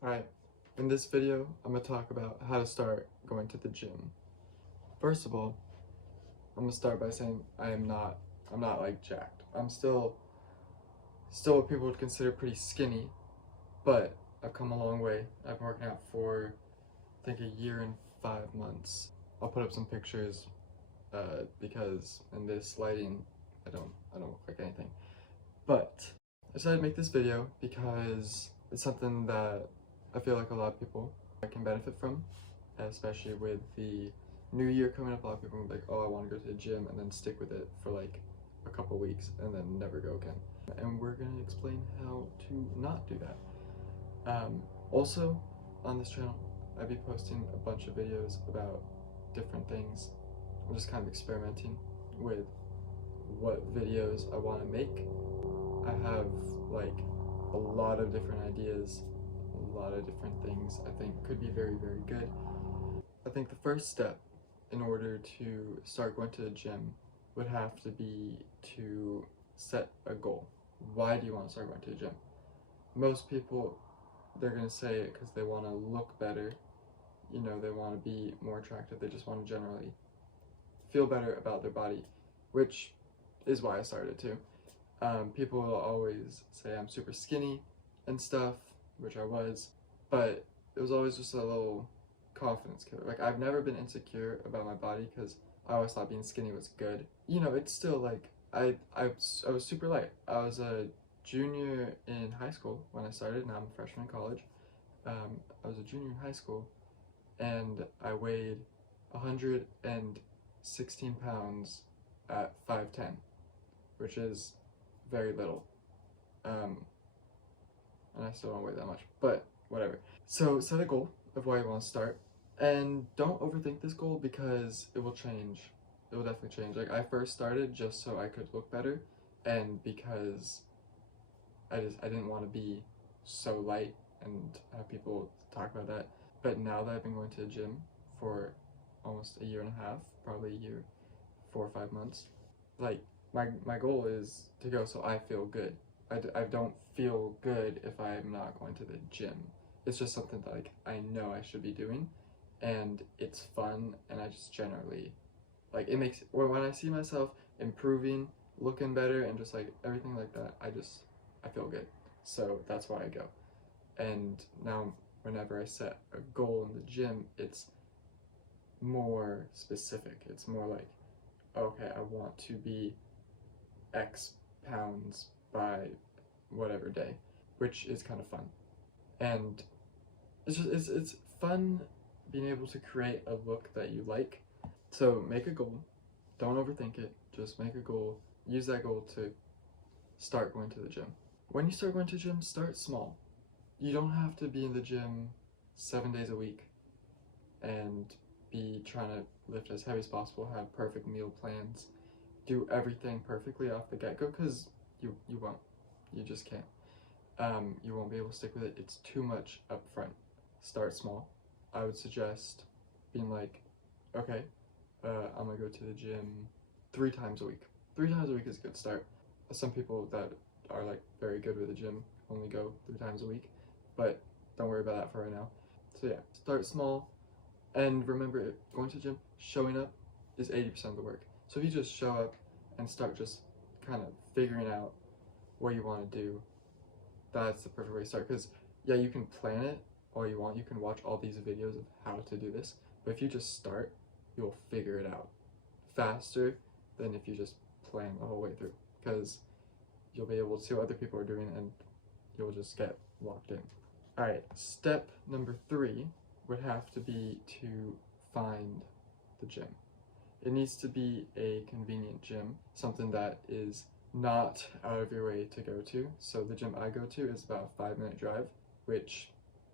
Alright, in this video, I'm going to talk about how to start going to the gym. First of all, I'm going to start by saying I'm not like jacked. I'm still what people would consider pretty skinny, but I've come a long way. I've been working out for, I think, a year and 5 months. I'll put up some pictures because in this lighting, I don't look like anything. But I decided to make this video because it's something that I feel like a lot of people can benefit from, especially with the new year coming up. A lot of people are like, oh, I want to go to the gym, and then stick with it for like a couple weeks and then never go again. And we're going to explain how to not do that. Also, on this channel, I'll be posting a bunch of videos about different things. I'm just kind of experimenting with what videos I want to make. I have like a lot of different ideas, a lot of different things I think could be very, very good. I think the first step in order to start going to the gym would have to be to set a goal. Why do you want to start going to the gym? Most people, they're going to say it because they want to look better, you know, they want to be more attractive, they just want to generally feel better about their body, which is why I started too. People will always say I'm super skinny and stuff, which I was, but it was always just a little confidence killer. Like, I've never been insecure about my body because I always thought being skinny was good. You know, it's still like, I was super light. I was a junior in high school when I started, and I'm a freshman in college. I was a junior in high school, and I weighed 116 pounds at 5'10", which is very little. And I still don't weigh that much, but whatever. So set a goal of where you want to start, and don't overthink this goal because it will change. It will definitely change. Like, I first started just so I could look better, and because I didn't want to be so light and have people talk about that. But now that I've been going to the gym for almost a year and a half, probably a year, 4 or 5 months, like, my goal is to go so I feel good. I don't feel good if I'm not going to the gym. It's just something that, like, I know I should be doing, and it's fun, and I just generally, like, it makes, when I see myself improving, looking better, and just, like, everything like that, I feel good. So that's why I go. And now, whenever I set a goal in the gym, it's more specific. It's more like, okay, I want to be X pounds by whatever day, which is kind of fun. And it's fun being able to create a look that you like. So make a goal. Don't overthink it. Just make a goal. Use that goal to start going to the gym. When you start going to the gym, start small. You don't have to be in the gym 7 days a week and be trying to lift as heavy as possible, have perfect meal plans, do everything perfectly off the get-go, because you won't. You just can't. You won't be able to stick with it. It's too much up front. Start small. I would suggest being like, okay, I'm gonna go to the gym 3 times a week. 3 times a week is a good start. Some people that are like very good with the gym only go 3 times a week, but don't worry about that for right now. So yeah, start small, and remember, going to the gym, showing up is 80% of the work. So if you just show up and start just kind of figuring out what you want to do, that's the perfect way to start. Because yeah, you can plan it all you want. You can watch all these videos of how to do this, but if you just start, you'll figure it out faster than if you just plan the whole way through, because you'll be able to see what other people are doing and you'll just get locked in. All right, step number 3 would have to be to find the gym. It needs to be a convenient gym, something that is not out of your way to go to. So the gym I go to is about a 5-minute drive, which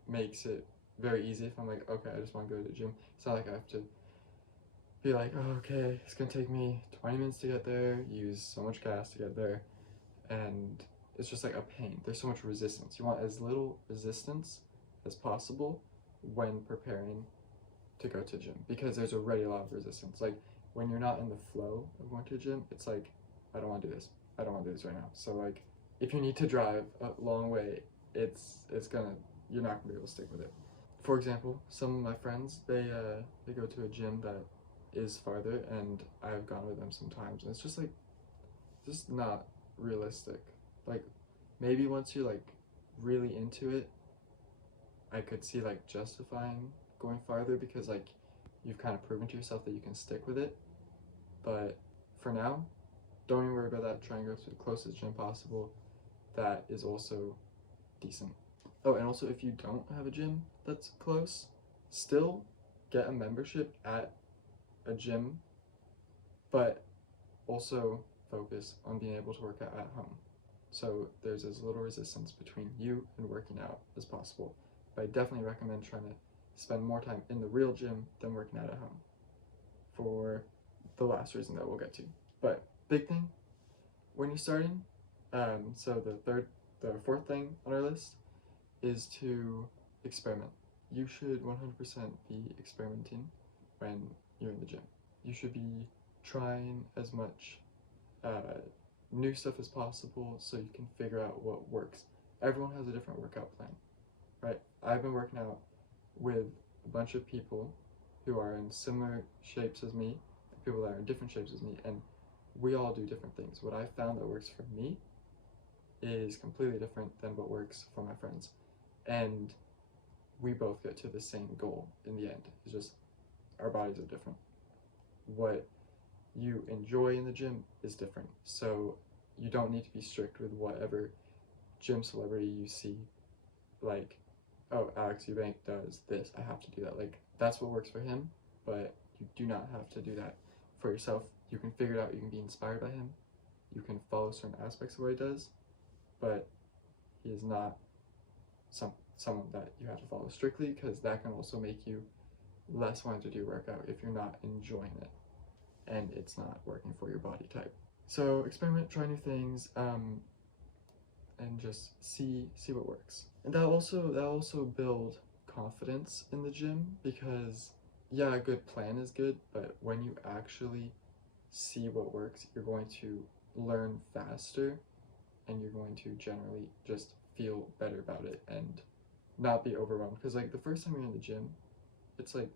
makes it very easy if I'm like, okay, I just want to go to the gym. It's not like I have to be like, oh, okay, it's gonna take me 20 minutes to get there, use so much gas to get there, and it's just like a pain. There's so much resistance. You want as little resistance as possible when preparing to go to gym, because there's already a lot of resistance. Like, when you're not in the flow of going to a gym, it's like, I don't want to do this. I don't want to do this right now. So like, if you need to drive a long way, it's gonna, you're not gonna be able to stick with it. For example, some of my friends, they go to a gym that is farther, and I've gone with them sometimes, and it's just like just not realistic. Like maybe once you're like really into it, I could see like justifying going farther because like you've kind of proven to yourself that you can stick with it. But for now, don't even worry about that. Try and go to the closest gym possible that is also decent. Oh, and also if you don't have a gym that's close, still get a membership at a gym, but also focus on being able to work out at home. So there's as little resistance between you and working out as possible. But I definitely recommend trying to spend more time in the real gym than working out at home for the last reason that we'll get to. But big thing when you're starting, so the fourth thing on our list is to experiment. You should 100% be experimenting when you're in the gym. You should be trying as much new stuff as possible so you can figure out what works. Everyone has a different workout plan, right? I've been working out with a bunch of people who are in similar shapes as me, and people that are in different shapes as me, and we all do different things. What I found that works for me is completely different than what works for my friends. And we both get to the same goal in the end. It's just our bodies are different. What you enjoy in the gym is different. So you don't need to be strict with whatever gym celebrity you see. Like, oh, Alex Eubank does this, I have to do that. Like, that's what works for him, but you do not have to do that for yourself. You can figure it out, you can be inspired by him, you can follow certain aspects of what he does, but he is not someone that you have to follow strictly, because that can also make you less wanting to do workout if you're not enjoying it and it's not working for your body type. So experiment, try new things, and just see what works. And that also build confidence in the gym, because yeah, a good plan is good, but when you actually see what works, you're going to learn faster, and you're going to generally just feel better about it and not be overwhelmed. Because like the first time you're in the gym, it's like,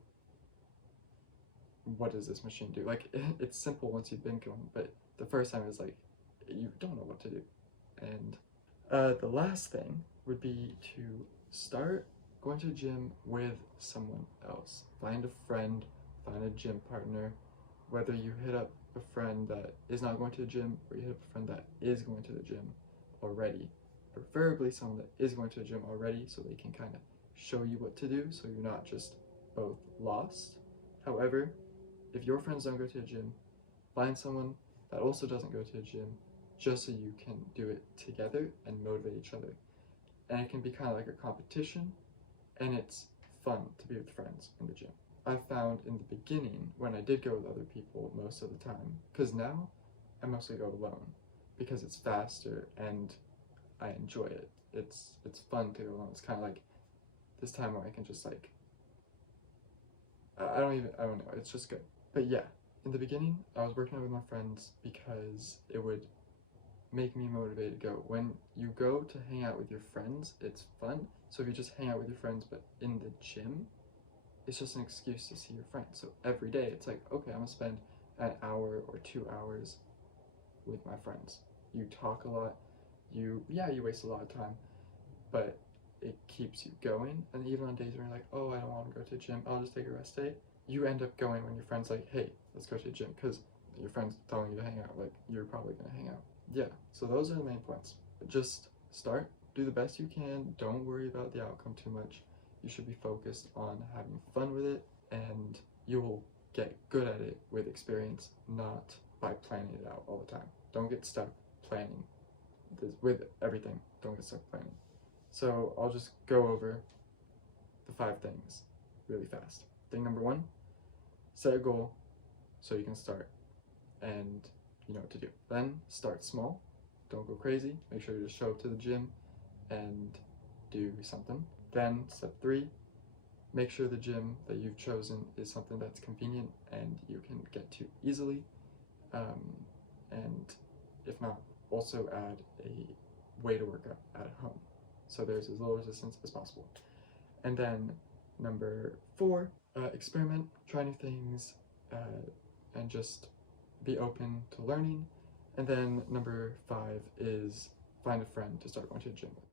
what does this machine do? Like it's simple once you've been going, but the first time is like you don't know what to do. And the last thing would be to start going to a gym with someone else. Find a friend, find a gym partner, whether you hit up a friend that is not going to the gym or you hit up a friend that is going to the gym already. Preferably someone that is going to the gym already so they can kind of show you what to do so you're not just both lost. However, if your friends don't go to the gym, find someone that also doesn't go to the gym just so you can do it together and motivate each other. And it can be kind of like a competition, and it's fun to be with friends in the gym. I found in the beginning, when I did go with other people most of the time, because now I mostly go alone because it's faster and I enjoy it. It's fun to go alone. It's kind of like this time where I can just like, I don't know, it's just good. But yeah, in the beginning, I was working out with my friends because it would make me motivated to go. When you go to hang out with your friends, it's fun. So if you just hang out with your friends, but in the gym, it's just an excuse to see your friends. So every day, it's like, okay, I'm gonna spend an hour or 2 hours with my friends. You talk a lot, you waste a lot of time, but it keeps you going. And even on days when you're like, oh, I don't want to go to the gym, I'll just take a rest day, you end up going when your friend's like, hey, let's go to the gym, because your friend's telling you to hang out, like you're probably gonna hang out. Yeah, so those are the main points. Just start, do the best you can, don't worry about the outcome too much. You should be focused on having fun with it, and you will get good at it with experience, not by planning it out all the time. Don't get stuck planning this with everything. Don't get stuck planning. So I'll just go over the 5 things really fast. Thing number 1, set a goal so you can start and you know what to do. Then start small, don't go crazy, make sure you just show up to the gym and do something. Then step 3, make sure the gym that you've chosen is something that's convenient and you can get to easily, and if not, also add a way to work out at home so there's as little resistance as possible. And then number 4, experiment, try new things, and just be open to learning. And then number 5 is find a friend to start going to the gym with.